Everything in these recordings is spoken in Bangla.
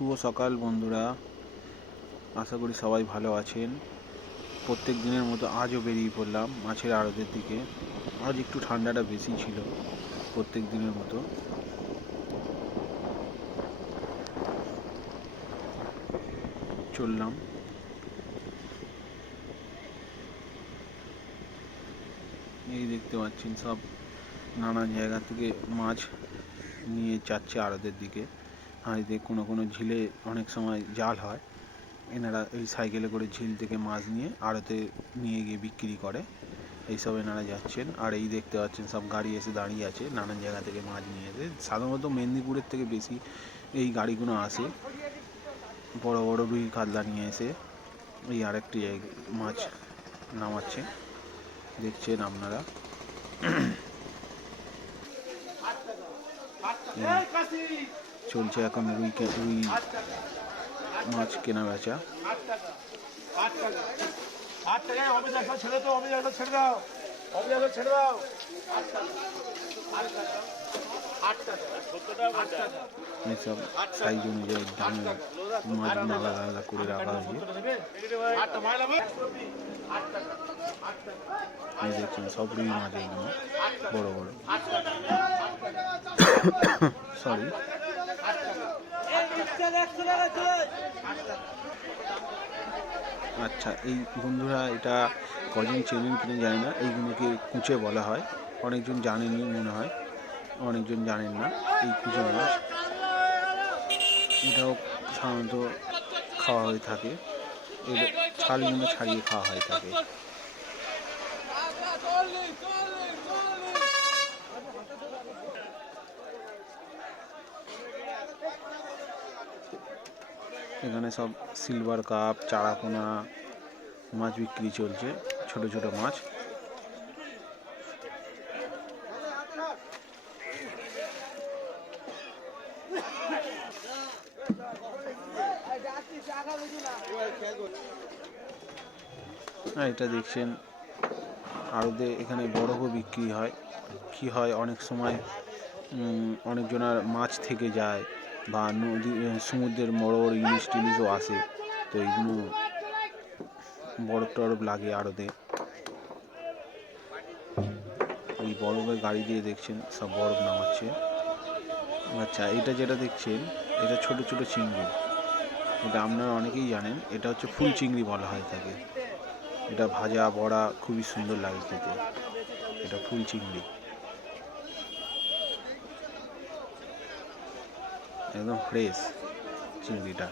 শুভ সকাল বন্ধুরা, আশা করি সবাই ভালো আছেন। প্রত্যেক দিনের মতো আজও বেরিয়ে পড়লাম মাছের আড়তের দিকে। আজ একটু ঠান্ডাটা বেশি ছিল প্রত্যেক দিনের মতো। চললাম, এই দেখতে পাচ্ছেন সব নানান জায়গা থেকে মাছ নিয়ে যাচ্ছে আড়তের দিকে। হাঁড়িতে কোনো কোনো ঝিলে অনেক সময় জাল হয়, এনারা এই সাইকেলে করে ঝিল থেকে মাছ নিয়ে আড়তে নিয়ে গিয়ে বিক্রি করে। এইসব এনারা যাচ্ছেন। আর এই দেখতে পাচ্ছেন সব গাড়ি এসে দাঁড়িয়ে আছে নানান জায়গা থেকে মাছ নিয়ে এসে। সাধারণত মেদিনীপুরের থেকে বেশি এই গাড়িগুলো আসে বড় বড় রুই কাতলা নিয়ে এসে এই আরেকটি জায়গায় মাছ নামাচ্ছে, দেখছেন আপনারা। চলছে এখন রুই মাছ কেনা বেচা। এইসব সাইজ অনুযায়ী দামে মাছগুলো আলাদা আলাদা করে রাখা হয়েছে। এই দেখছেন সব রুই মাছ, এগুলো বড় বড়। সরি, আচ্ছা এই বন্ধুরা, এটা কজন চেনেন কিনে জানি না, এইগুলোকে কুঁচে বলা হয়। অনেকজন জানেনই মনে হয়, অনেকজন জানেন না। এই কুঁচে মাছ, এটাও সাধারণত খাওয়া হয়ে থাকে, এর ছালগুলো ছাড়িয়ে খাওয়া হয়ে থাকে। এখানে সব সিলভার কাপ, চারাপোনা মাছ বিক্রি চলছে, ছোট ছোট মাছ। এটা দেখছেন আড়তে, এখানে বরফও বিক্রি হয়। কি হয়, অনেক সময় অনেকজনের মাছ থেকে যায়, বা নদী সমুদ্রের বড় বড় ইলিশ টিলিশও আসে, তো এইগুলো বরফ টরফ লাগে আড়তে। এই বরফের গাড়ি দিয়ে দেখছেন সব বরফ নামাচ্ছে। আচ্ছা, এটা যেটা দেখছেন, এটা ছোট ছোট চিংড়ি। এটা আপনারা অনেকেই জানেন, এটা হচ্ছে ফুল চিংড়ি বলা হয় থাকে। এটা ভাজা বড়া খুবই সুন্দর লাগে খেতে। এটা ফুল চিংড়ি, একদম ফ্রেশ চিংড়িটা।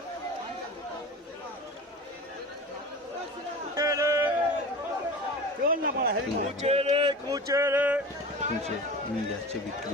নিয়ে যাচ্ছে বিক্রি।